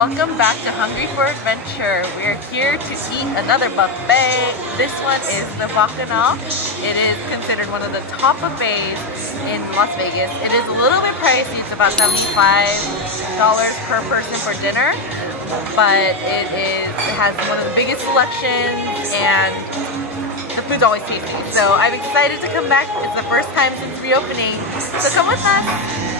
Welcome back to Hungry for Adventure. We're here to eat another buffet. This one is the Bacchanal. It is considered one of the top buffets in Las Vegas. It is a little bit pricey. It's about $75 per person for dinner, but it has one of the biggest selections and the food's always tasty. So I'm excited to come back. It's the first time since reopening. So come with us.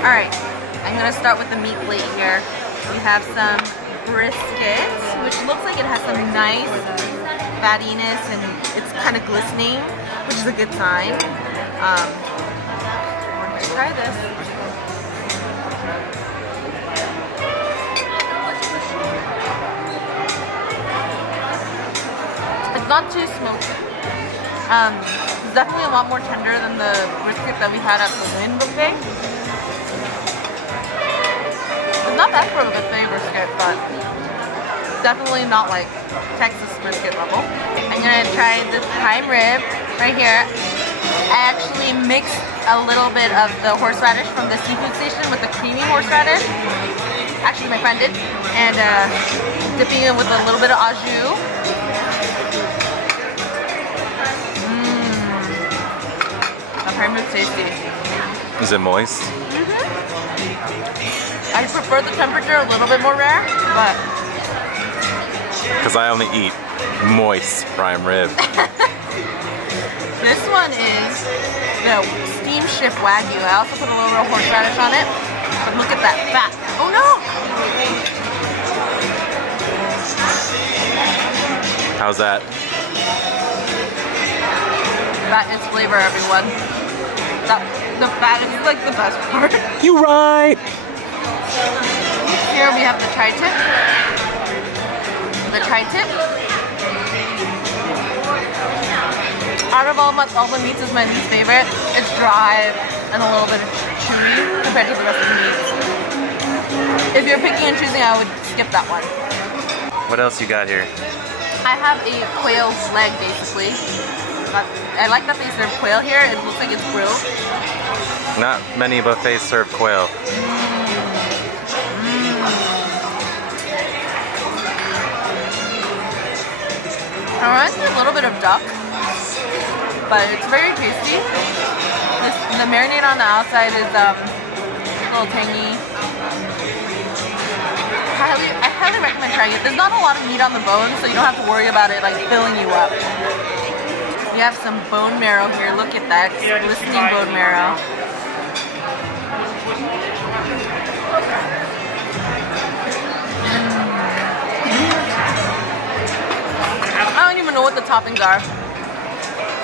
Alright, I'm going to start with the meat plate here. We have some brisket, which looks like it has some nice fattiness and it's kind of glistening, which is a good sign. Let's try this. It's not too smoky. It's definitely a lot more tender than the brisket that we had at the Wynn buffet. It's not bad for a buffet brisket, but definitely not like Texas brisket level. I'm gonna try this prime rib right here. I actually mixed a little bit of the horseradish from the seafood station with the creamy horseradish. Actually, my friend did, and dipping it with a little bit of au jus. The prime rib's tasty. Is it moist? I prefer the temperature a little bit more rare, but... Because I only eat moist prime rib. This one is the steam shift wagyu. I also put a little bit of horseradish on it. But look at that fat. Oh no! How's that? That is flavor, everyone. The fat is like the best part. You right! Here we have the tri-tip. Out of all the meats is my least favorite. It's dry and a little bit chewy compared to the rest of the meats. If you're picking and choosing, I would skip that one. What else you got here? I have a quail leg, basically. I like that they serve quail here. It looks like it's grilled. Not many buffets serve quail. It reminds me a little bit of duck, but it's very tasty. The marinade on the outside is a little tangy. I highly highly recommend trying it. There's not a lot of meat on the bone, so you don't have to worry about it like filling you up. We have some bone marrow here. Look at that, glistening bone marrow. I don't even know what the toppings are.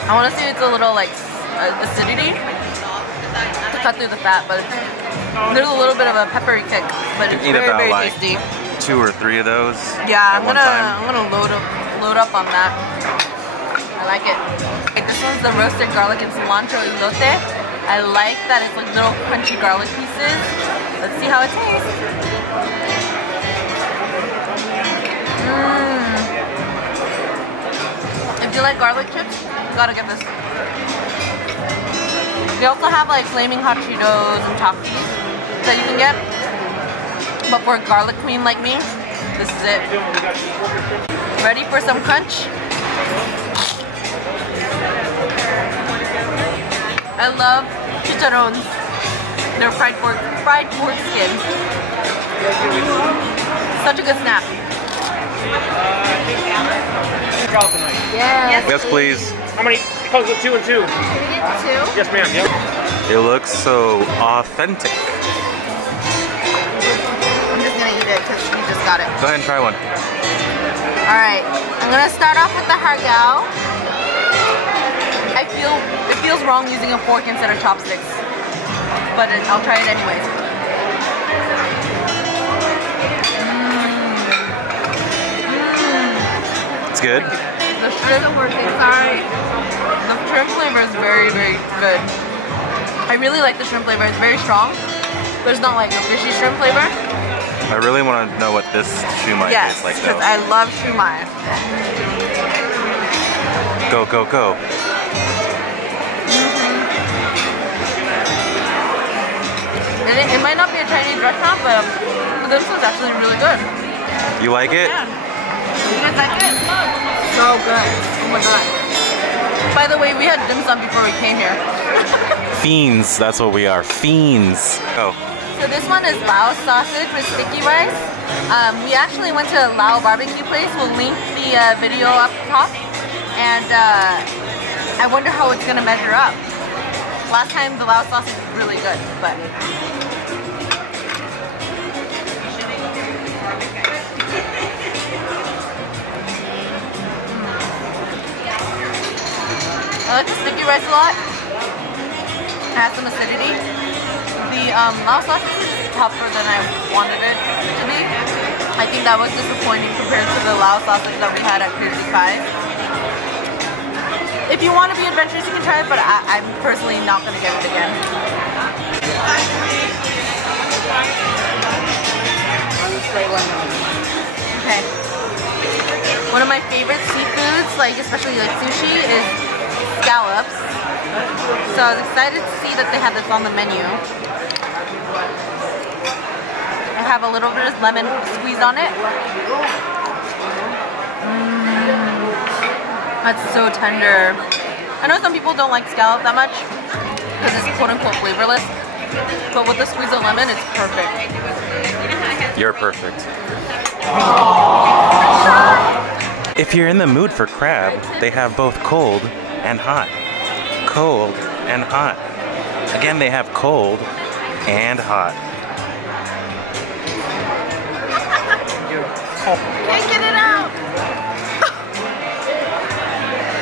I want to say it's a little like acidity to cut through the fat, but there's a little bit of a peppery kick, but it's very, very like tasty. 2 or 3 of those. Yeah, I'm gonna load up on that. I like it. Okay, this one's the roasted garlic and cilantro elote. I like that it's like little crunchy garlic pieces. Let's see how it tastes. If you like garlic chips, you gotta get this. They also have like flaming hot Cheetos and Takis that you can get. But for a garlic queen like me, this is it. Ready for some crunch? I love chicharrones. They're fried pork skin. Such a good snack. Yes, please. How many? It comes with 2 and 2. Can we get 2? Yes, ma'am. Yep. It looks so authentic. I'm just gonna eat it because you just got it. Go ahead and try one. Alright, I'm gonna start off with the hargao. It feels wrong using a fork instead of chopsticks, but I'll try it anyways. It's good. The shrimp, sorry. The shrimp flavor is very, very good. I really like the shrimp flavor. It's very strong, but it's not like a fishy shrimp flavor. I really want to know what this shumai tastes like though. Yes, because I love shumai. Go, go, go. It might not be a Chinese restaurant, but this one's actually really good. You like it? Yeah. You guys like it? So good. Oh my god. By the way, we had dim sum before we came here. Fiends, that's what we are. Fiends. Oh. So this one is Bao Sausage with sticky rice. We actually went to a Lao barbecue place. We'll link the video up top. And I wonder how it's gonna measure up. Last time the Lao sausage was really good, but I like the sticky rice a lot. It has some acidity. The Lao sausage is tougher than I wanted it to be. I think that was disappointing compared to the Lao sausage that we had at Crazy Kai. If you want to be adventurous, you can try it, but I'm personally not going to get it again. Okay. One of my favorite seafoods, like especially like sushi, is scallops. So I was excited to see that they had this on the menu. I have a little bit of lemon squeezed on it. That's so tender. I know some people don't like scallop that much because it's quote-unquote flavorless, but with the squeeze of lemon, it's perfect. You're perfect. If you're in the mood for crab, they have both cold and hot. Cold and hot. Again, they have cold and hot. Can't get it out!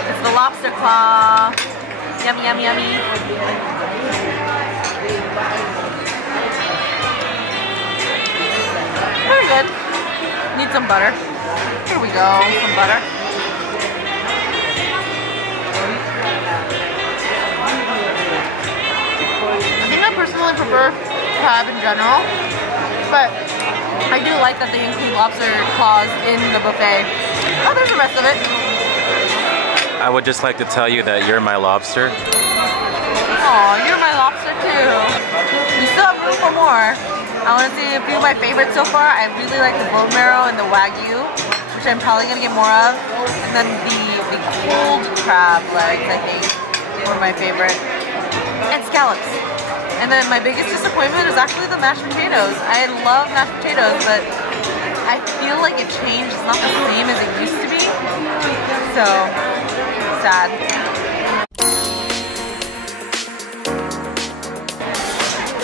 It's the lobster claw. Yummy, yummy, yummy. Very good. Need some butter. Here we go, some butter. I think I personally prefer crab in general, but I do like that they include lobster claws in the buffet. Oh, there's the rest of it. I would just like to tell you that you're my lobster. Aw, you're my lobster too. We still have room for more. I want to see a few of my favorites so far. I really like the bone marrow and the wagyu, which I'm probably going to get more of. And then the cold crab legs, I think, were my favorite. And scallops. And then my biggest disappointment is actually the mashed potatoes. I love mashed potatoes, but I feel like it changed. It's not the same as it used to be. So, sad.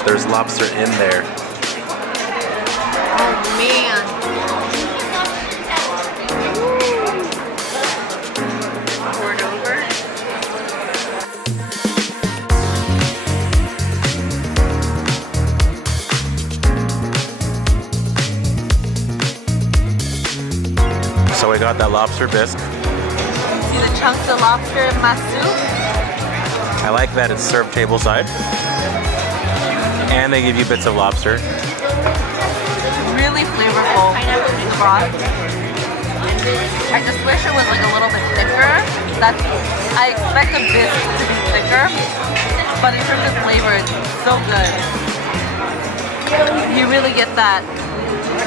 There's lobster in there. Oh man. Pour it over. So we got that lobster bisque. See the chunks of lobster in my soup? I like that it's served tableside. And they give you bits of lobster. Really flavorful broth. I just wish it was like a little bit thicker. I expect the bisque to be thicker, but in terms of flavor, it's so good. You really get that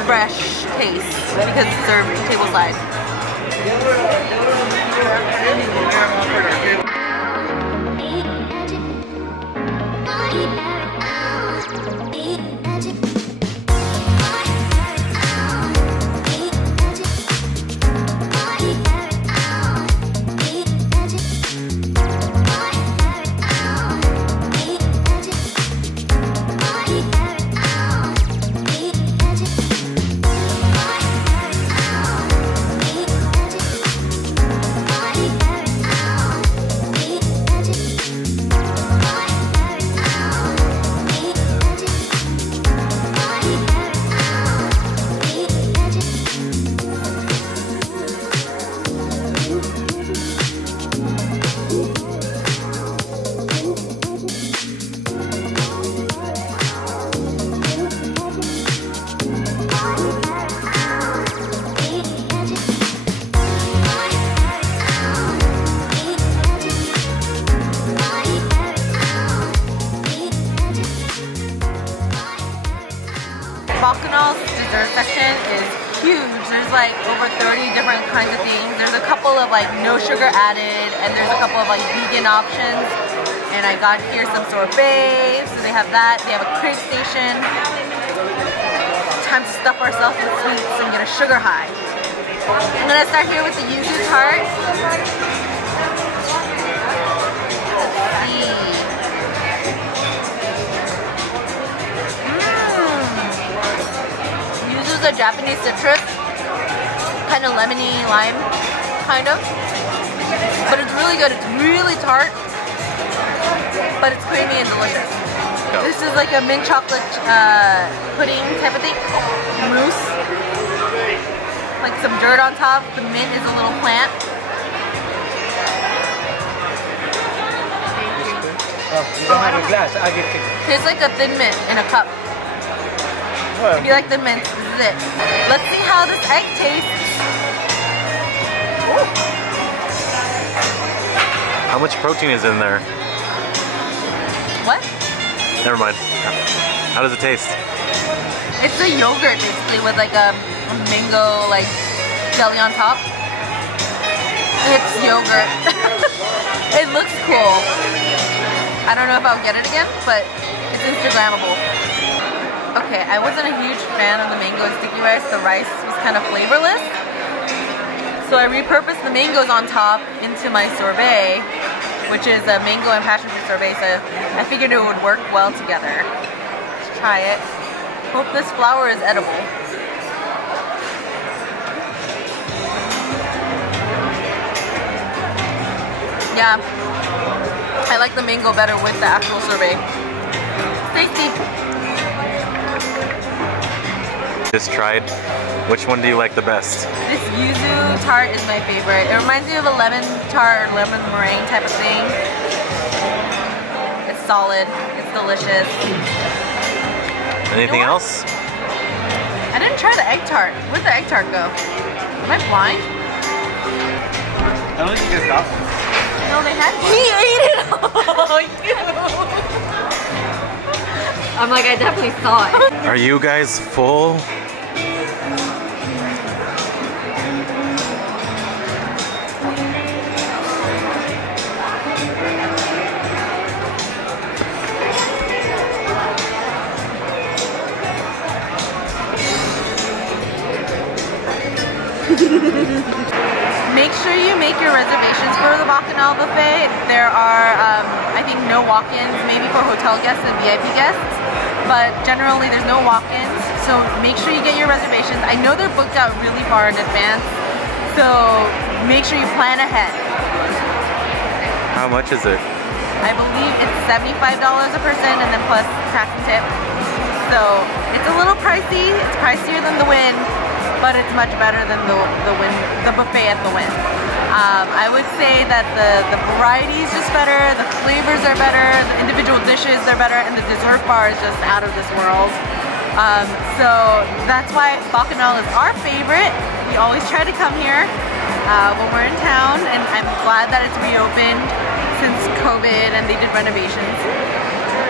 fresh taste because it's served tableside. Bacchanal's dessert section is huge. There's like over 30 different kinds of things. There's a couple of like no sugar added, and there's a couple of like vegan options. And I got here some sorbets, so they have that. They have a crepe station. Time to stuff ourselves with sweets and get a sugar high. I'm gonna start here with the Yuzu Tart. Let's see. A Japanese citrus, kind of lemony lime, kind of, but it's really good. It's really tart, but it's creamy and delicious. This is like a mint chocolate pudding type of thing, mousse, like some dirt on top. The mint is a little plant. You don't have a glass, I'll get it. Tastes like a thin mint in a cup. If you like the mint, this is it. Let's see how this egg tastes. Ooh. How much protein is in there? What? Never mind. How does it taste? It's a yogurt basically with like a mango like jelly on top. It's yogurt. It looks cool. I don't know if I'll get it again, but it's Instagrammable. Okay, I wasn't a huge fan of the mango and sticky rice. The rice was kind of flavorless. So I repurposed the mangoes on top into my sorbet, which is a mango and passion fruit sorbet. So I figured it would work well together. Let's try it. Hope this flour is edible. Yeah, I like the mango better with the actual sorbet. Tasty. Just tried. Which one do you like the best? This Yuzu Tart is my favorite. It reminds me of a lemon tart, lemon meringue type of thing. It's solid. It's delicious. Anything else? I didn't try the egg tart. Where'd the egg tart go? Am I blind? I don't think you guys got one. No, they had one. He ate it all! I'm like, I definitely saw it. Are you guys full? Make sure you make your reservations for the Bacchanal buffet. There are, I think, no walk-ins, maybe for hotel guests and VIP guests, but generally there's no walk-ins, so make sure you get your reservations. I know they're booked out really far in advance, so make sure you plan ahead. How much is it? I believe it's $75 a person and then plus tax and tip. So it's a little pricey. It's pricier than the Wynn, but it's much better than the buffet at the Wynn. I would say that the variety is just better, the flavors are better, the individual dishes are better, and the dessert bar is just out of this world. So that's why Bacchanal is our favorite. We always try to come here when we're in town, and I'm glad that it's reopened since COVID and they did renovations.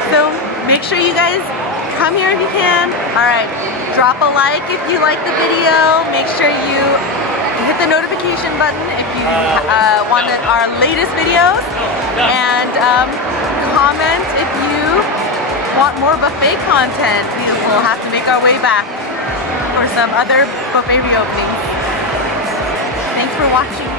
So make sure you guys come here if you can. Alright, drop a like if you like the video. Make sure you hit the notification button if you want our latest videos. And comment if you want more buffet content. We'll have to make our way back for some other buffet reopenings. Thanks for watching.